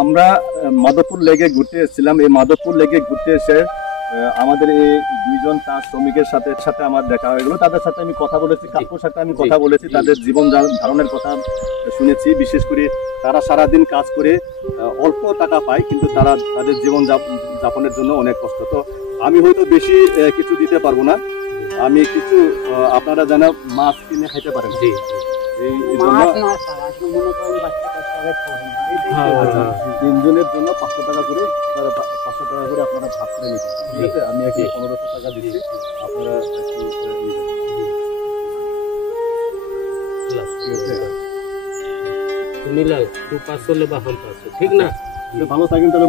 আমরা মাধবপুর লেগে ঘুরতে এসেছিলাম। এই মাধবপুর লেগে ঘুরতে এসে আমাদের এই দুইজন চা শ্রমিকের সাথে আমার দেখা হয়ে গেল। তাদের সাথে আমি কথা বলেছি, কাকুর সাথে আমি কথা বলেছি, তাদের জীবন ধারণের কথা শুনেছি। বিশেষ করে তারা সারাদিন কাজ করে অল্প টাকা পায়, কিন্তু তারা তাদের জীবন যাপনের জন্য অনেক কষ্ট। তো আমি হয়তো বেশি কিছু দিতে পারবো না, আমি কিছু আপনারা যেন মাছ কিনে খাইতে পারেন। এই জন্য তিনজনের জন্য 500 টাকা করে, 500 টাকা করে আপনারা ভাগ করে নিতে, ঠিক আছে? আমি আগে 1500 টাকা দিচ্ছি, আপনারা ঠিক না? ভালো থাকেন তাহলে।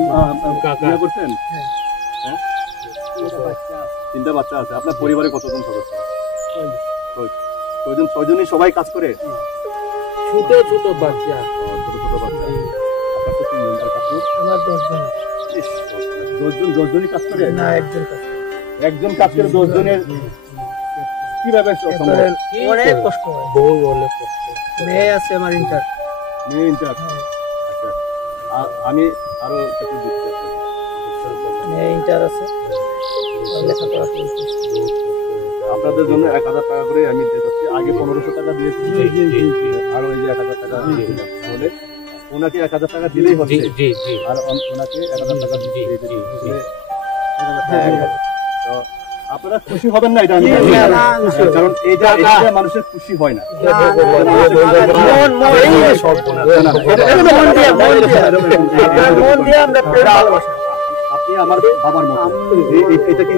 করছেন? তিনটা বাচ্চা আছে। আপনার পরিবারে কতজন সদস্য? ছয়জনই সবাই কাজ করে? ছোট ছোট বাচ্চা। আপনার তো 3 জন, আমার 10 জন। 10 জনই কাজ করে? না, একজন কাজ করে 10 জনের কিভাবে সম্ভব? অনেক কষ্ট হয়, বউ অনেক কষ্ট। মেয়ে আছে আমার ইন্টার। আচ্ছা, আমি আরো কিছু দিচ্ছি। মেয়ে ইন্টার আছে, লেখাপড়া করছি। আপনাদের জন্য 1000 টাকা করে আমি দিয়ে যাচ্ছি। আগে 1500 টাকা দিয়েছি, আর ওই যে 1000 টাকা দিয়েছিলাম। তাহলে ওনাকে 1000 টাকা দিলেই হচ্ছে, আর ওনাকে 1000 টাকা তো আপনারা খুশি হবেন না? এটা কারণ এইটা মানুষের খুশি হয় না। আপনি আমার বাবার মতো। এটা কি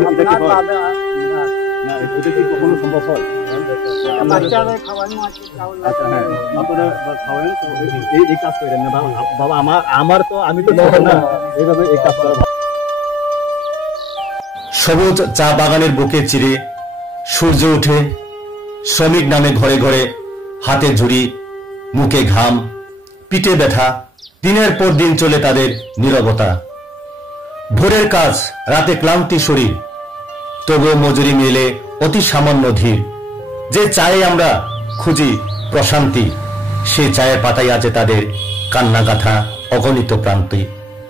এটা কি কখনো সম্ভব হয়? আচ্ছা, হ্যাঁ, আপনারা খাওয়ান তো এই কাজ করেন না বাবা। আমার তো আমি তো না এইভাবে এই কাজ করা। সবুজ চা বাগানের বুকে চিরে সূর্য ওঠে। শ্রমিক নামে ঘরে ঘরে, হাতে ঝুড়ি, মুখে ঘাম, পিঠে ব্যথা। দিনের পর দিন চলে তাদের নীরবতা। ভোরের কাজ, রাতে ক্লান্তি শরীর, তবুও মজুরি মেলে অতি সামান্য ধীর। যে চায়ে আমরা খুঁজি প্রশান্তি, সে চায়ের পাতায় আছে তাদের কান্না গাথা, অগণিত প্রান্তি।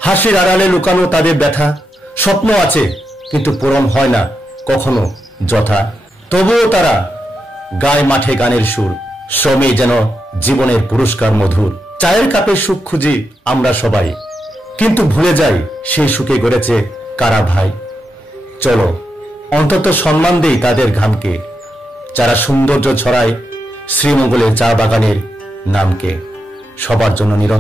হাসির আড়ালে লুকানো তাদের ব্যথা। স্বপ্ন আছে কিন্তু পূরণ হয় না কখনো যথা। তবুও তারা গায় মাঠে গানের সুর। শ্রমে যেন জীবনের পুরস্কার মধুর। চায়ের কাপে সুখ খুঁজি আমরা সবাই, কিন্তু ভুলে যাই সেই সুখে গড়েছে কারা ভাই। চলো অন্তত সম্মান দেই তাদের ঘামকে, যারা সৌন্দর্য ছড়ায় শ্রীমঙ্গলের চা বাগানের নামকে। সবার জন্য নিরন্তর